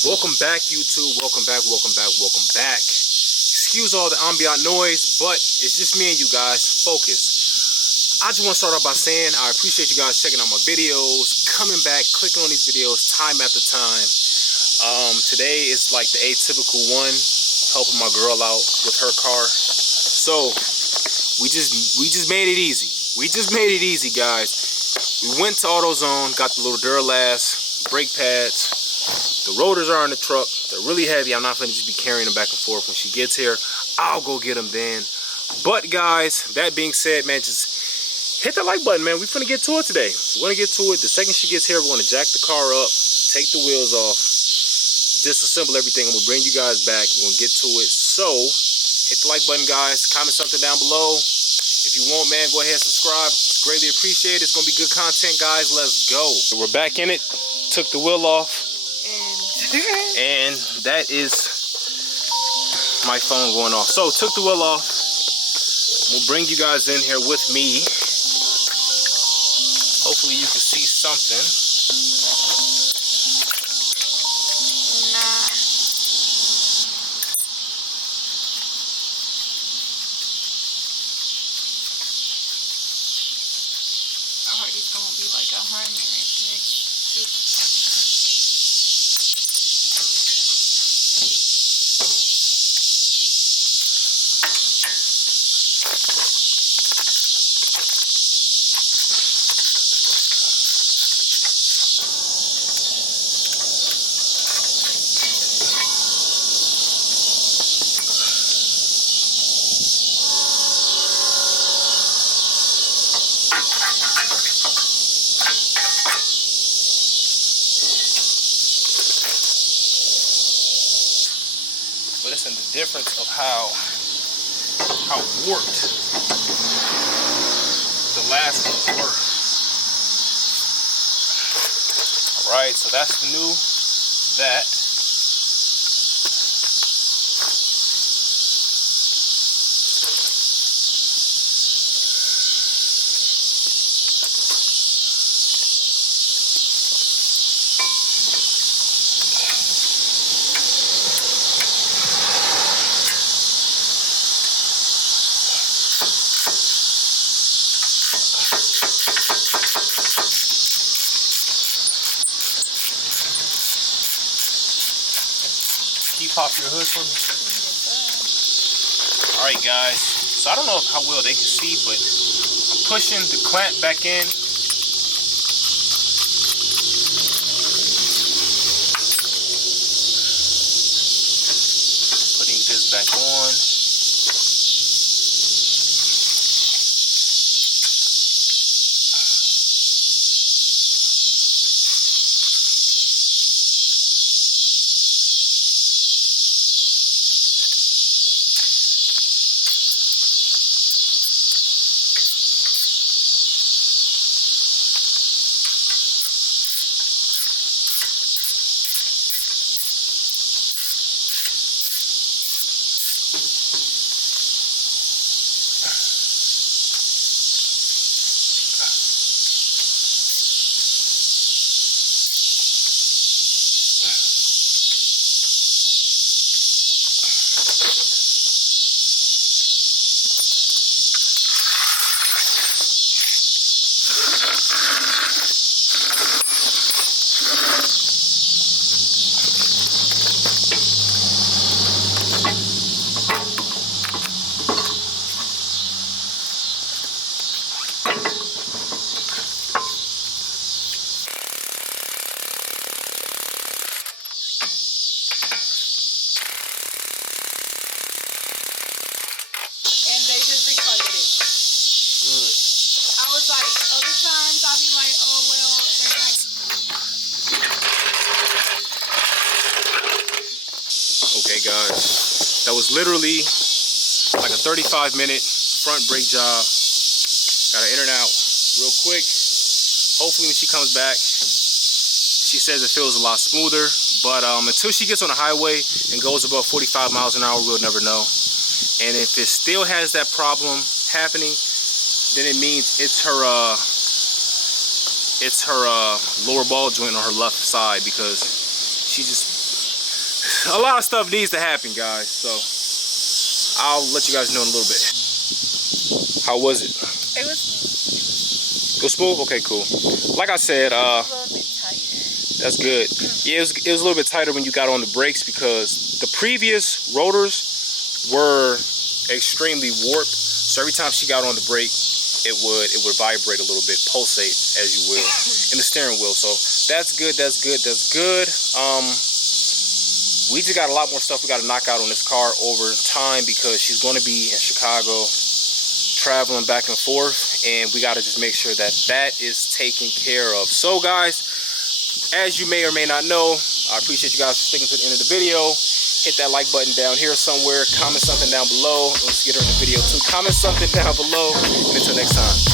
Welcome back, YouTube. Welcome back, welcome back, welcome back. Excuse all the ambient noise, but it's just me and you guys. Focus. I just want to start off by saying I appreciate you guys checking out my videos, coming back, clicking on these videos time after time. Today is like the atypical one, helping my girl out with her car. So we just made it easy. We just made it easy, guys. We went to AutoZone, got the little Duralast brake pads. The rotors are in the truck. They're really heavy. I'm not going to just be carrying them back and forth. When she gets here, I'll go get them then. But guys, that being said, man, just hit that like button, man. We're going to get to it today. We're going to get to it. The second she gets here, we're going to jack the car up, take the wheels off, disassemble everything. I'm going to bring you guys back. We're going to get to it. So hit the like button, guys. Comment something down below. If you want, man, go ahead and subscribe. It's greatly appreciated. It's going to be good content, guys. Let's go. So we're back in it. Took the wheel off. And that is my phone going off. So took the wheel off. We'll bring you guys in here with me. Hopefully you can see something. Nah. I heard it's gonna be like 100 next to. But listen, the difference of how warped the last ones were. Alright, so that's the new that. Can you pop your hood for me? Alright guys, so I don't know how well they can see, but I'm pushing the clamp back in. Putting this back on. Okay guys, that was literally like a 35-minute front brake job. Got her in and out real quick. Hopefully when she comes back, she says it feels a lot smoother, but until she gets on the highway and goes above 45 miles an hour, we'll never know. And if it still has that problem happening, then it means it's her lower ball joint on her left side, because she just a lot of stuff needs to happen, guys. So I'll let you guys know in a little bit. How was it? It was smooth. It was smooth? Okay, cool. Like I said, A little bit tighter. that's good. Yeah, it was a little bit tighter when you got on the brakes because the previous rotors were extremely warped. So every time she got on the brake, it would vibrate a little bit, pulsate, as you will, in the steering wheel. So that's good, that's good, that's good. We just got a lot more stuff we got to knock out on this car over time because she's going to be in Chicago traveling back and forth, and we got to just make sure that that is taken care of. So guys, as you may or may not know, I appreciate you guys for sticking to the end of the video. Hit that like button down here somewhere, comment something down below. Let's get her in the video too. Comment something down below, and until next time.